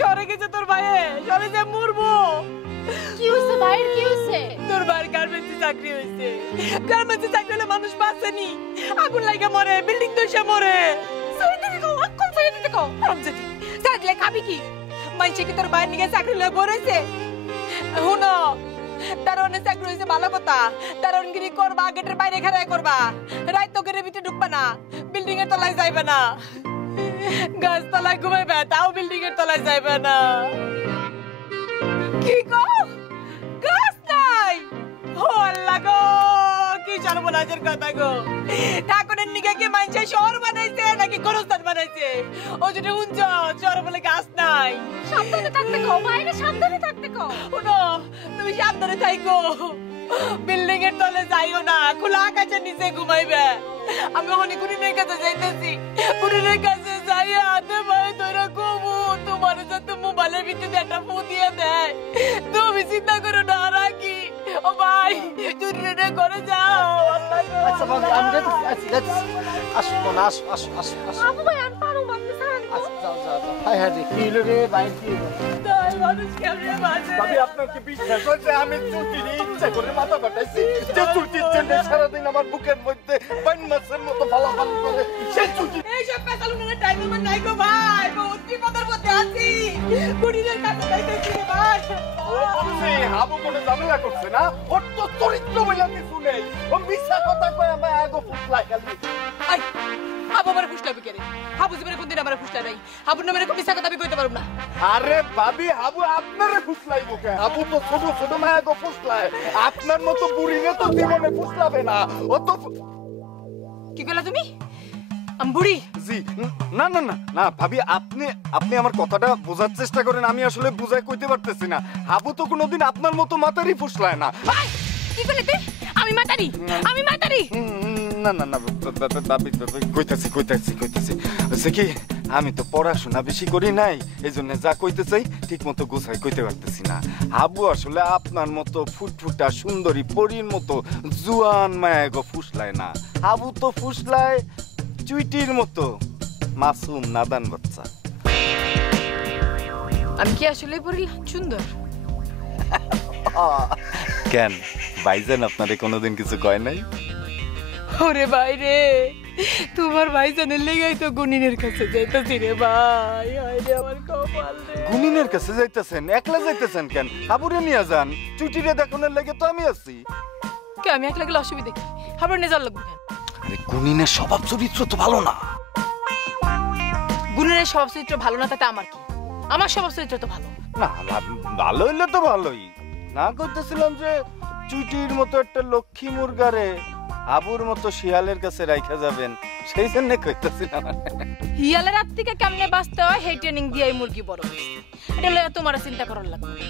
শহরে গেছে তোর ভাইয়ে, শহরে যে মরবো। কি হইছে ভাইয়ের, কি হইছে? তোর ভাইয়ের গার্মেন্টসে চাকরি হইছে। গার্মেন্টসে চাকরি হলে মানুষ বাঁচেনি, আগুন লাগে মরে, বিল্ডিং ধসে মরে। সাইডে দেখো, কোন সাইডে দেখো, রমজাতি সাইডলে খাবি কি? মাইছে কি তোর ভাইয়ের নিকে চাকরি লয়ে বরেছে? হুনো তার অনেক চাকরি হইছে ভালো কথা, তার অনগিরি করবা, গেটের বাইরে খাড়ায় করবা, রাত তো গেটের ভিতরে ঢুকবা না, বিল্ডিং এর তলায় যাইবে না, গাছ তলায় ঘুমাইবে, তাও বিল্ডিং এর তলায় যাইবে না। কি গো, গাছ নাই? ও আল্লাহ গো, কি সর্বনাশের কথা গো। ঠাকুরের নিকে কি মাইনছে শহর বানাইছে নাকি গোরস্থান বানাইছে? ও যদি উঞ্চ শহর বলে গাছ নাই। সাবধানে থাকতে কও ভাইরে, সাবধানে থাকতে কও। শুনো, তুমি সাবধানে থাইকো, বিল্ডিং এর তলে যাইও না, খোলা আকাশের নিচে ঘুমাইবে। আমি ওখানে গুরিনের কাছে যাইতেছি, গুরিনের কাছে যাইয়া হাতে ভাই ধরে ঘুমু, তোমার সাথে মোবাইলের ভিতরে একটা ফোন দিয়ে দেয়। তুমি চিন্তা করো না রাখি। ও ভাই, গুরিনের ঘরে যাও। আচ্ছা বাবা, আমি আসবো না, আসো। আবু ভাই আন পারো বাপরে সারান কো। যাও। হাই হাই রে, কি রে বাইরে কি? তাই মানুষ কেমনে বাঁচে? ভাবি আপনার কি বিশ্বাস হচ্ছে আমি চুটির ইচ্ছা করে মাথা কাটাইছি? যে চুটির জন্য সারাদিন আমার বুকের মধ্যে বাইন মাছের মতো ফালাফাল করে, সেই চুটি। এইসব পেছালুনের টাইম আমার নাই গো ভাই, বহুত বিপদের মধ্যে আছি। গুরিনের কাছে যাইতেছি রে ভাই। ও বলছে হাবু কোনো ঝামেলা করছে না, ওর তো চরিত্র বলে কিছু নেই, ও মিথ্যা কথা কয় আমার আগো ফুসলাই খালি। আই হাবু আমার ফুসলাবি কেন? হাবু জীবনে কোনদিন আমার ফুসলা নাই, হাবুর নামে এরকম মিথ্যা কথা আমি কইতে পারব না। আরে ভাবি, হাবু আপনারে ফুসলাইবো কেন? হাবু তো ছোট ছোট মায়া গো ফুসলায়, আপনার মতো বুড়িরে তো জীবনে ফুসলাবে না। ও তো কি কইলা তুমি? আমি বুড়ি? জি না না না না ভাবি, আপনি আমার কথাটা বোঝার চেষ্টা করেন, আমি আসলে বুঝাই কইতে পারতেছি না। হাবু তো কোনোদিন আপনার মতো মাতারি ফুসলায় না। কি কইলে তুই? আমি মাতারি? আমি মাতারি? না না না ভাবি, কইতাছি সে কি, আমি তো পড়াশোনা বেশি করি নাই, এই জন্য যা কইতে চাই ঠিক মতো গোছাই কইতে পারতেছি না। হাবু আসলে আপনার মতো ফুটফুটা সুন্দরী পরীর মতো জুয়ান মায়া গো ফুসলায় না। হাবু তো ফুসলায় চুইটির মতো মাসুম নাদান বাচ্চা। আমি কি আসলে পড়লাম সুন্দর? কেন ভাইজান আপনারে কোনোদিন কিছু কয় নাই? ওরে ভাই রে, তোমার ভাইজানের লেগাই তো গুনিনের কাছে যাইতাছি রে ভাই। হায় রে আমার কপাল রে। গুনিনের কাছে যাইতেছেন? একলা যাইতেছেন কেন? হাবুরে নিয়ে যান, চুটিরে দেখানোর লাগে তো আমি আছি। কে আমি একলা গেলে অসুবিধা কি? হাবুর নিয়ে যাওয়ার লাগবে কেন? আরে গুনিনের স্বভাব চরিত্র তো ভালো না। গুনিনের স্বভাব চরিত্র ভালো না তাতে আমার কি? আমার স্বভাব চরিত্র তো ভালো। না ভালো হইলে তো ভালোই। না করতেছিলাম যে চুটির মতো একটা লক্ষ্মী মুরগারে হাবুর মতো শিয়ালের কাছে রাইখা যাবেন, সেই জন্য কইতেছিলাম। হিয়ালের হাত থেকে কেমনে বাঁচতে হয় সেই ট্রেনিং দিয়ে এই মুরগি বড় হয়েছে, এটা লইয়া তোমার চিন্তা করার লাগবে।